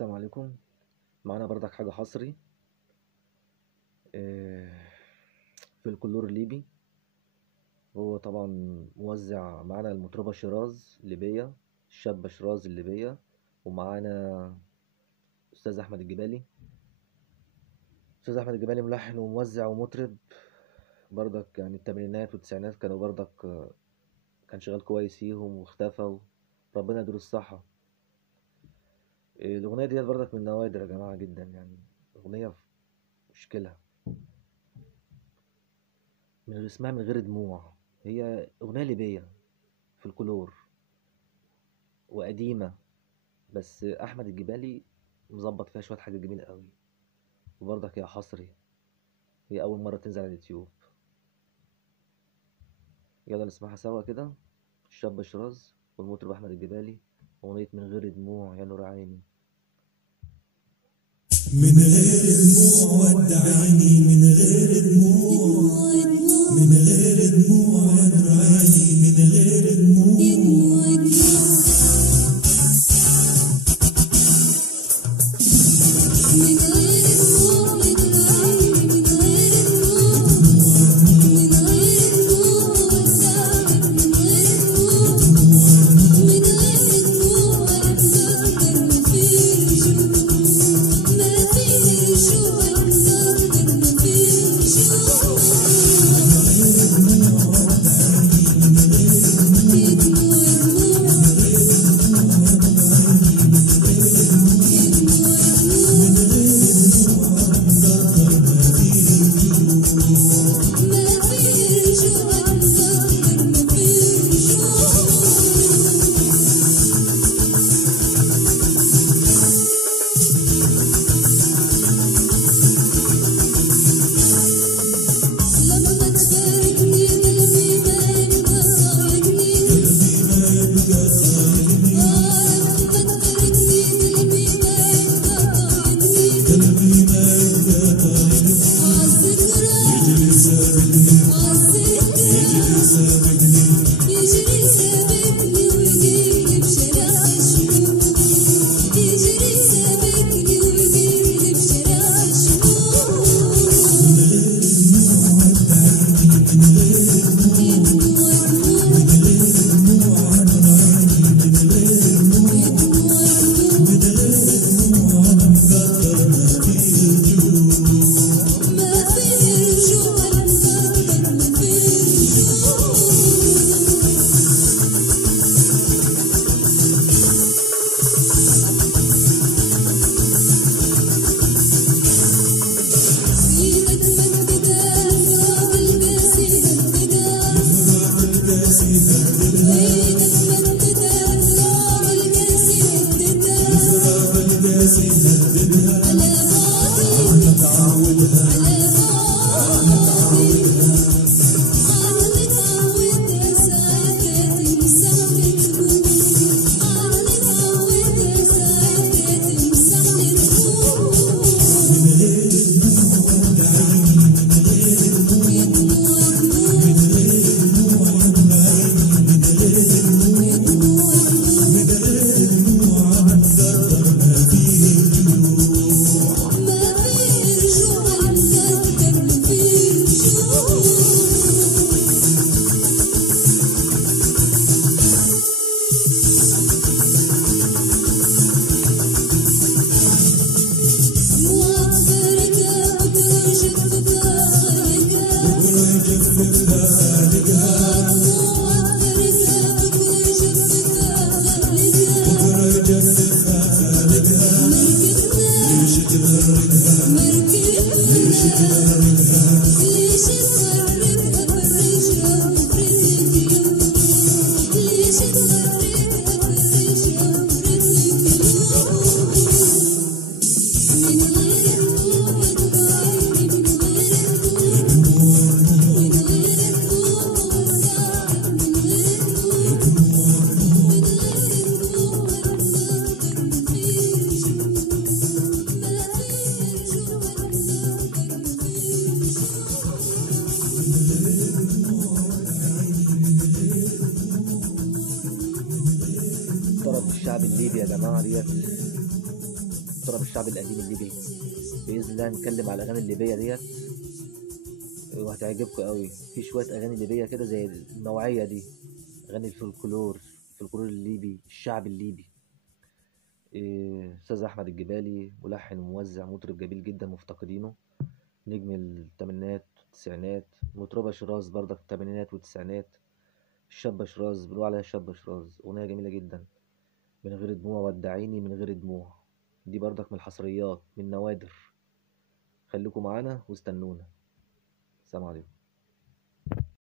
السلام عليكم. معانا بردك حاجة حصري في الكلور الليبي. هو طبعا موزع معانا المطربة شيراز الليبية، الشابة شيراز الليبية، ومعانا أستاذ أحمد الجبالي. أستاذ أحمد الجبالي ملحن وموزع ومطرب بردك، يعني التمانينات والتسعينات كانوا بردك كان شغال كويس فيهم واختفى، ربنا يديله الصحة. الأغنية ديت بردك من النوادر يا جماعة جدا، يعني أغنية في مشكلة من اسمها من غير دموع. هي أغنية ليبية في الكلور وقديمة، بس أحمد الجبالي مظبط فيها شوية حاجة جميلة قوي، وبرضك هي حصري، هي أول مرة تنزل على اليوتيوب. يلا نسمعها سوا كده. الشاب شيراز والمطرب أحمد الجبالي، أغنية من غير دموع يا نور عيني. من غير دموع ودعيني، من غير دموع، من غير دموع يا نور عيني، من غير دموع. الشعب الليبي يا جماعة ديت طرب الشعب القديم الليبي. باذن الله هنتكلم على الاغاني الليبيه ديت وهتعجبكم قوي. في شويه اغاني ليبيه كده زي النوعيه دي، اغاني الفلكلور الليبي، الشعب الليبي. استاذ احمد الجبالي ملحن وموزع مطرب جميل جدا مفتقدينه، نجم الثمانينات والتسعينات. مطربة شيراز برضك الثمانينات والتسعينات، الشابة شيراز بنقول عليها الشابة شيراز، أغنية جميلة جدا. من غير دموع ودعيني من غير دموع، دي برضك من الحصريات، من نوادر. خليكم معانا واستنونا. سلام عليكم.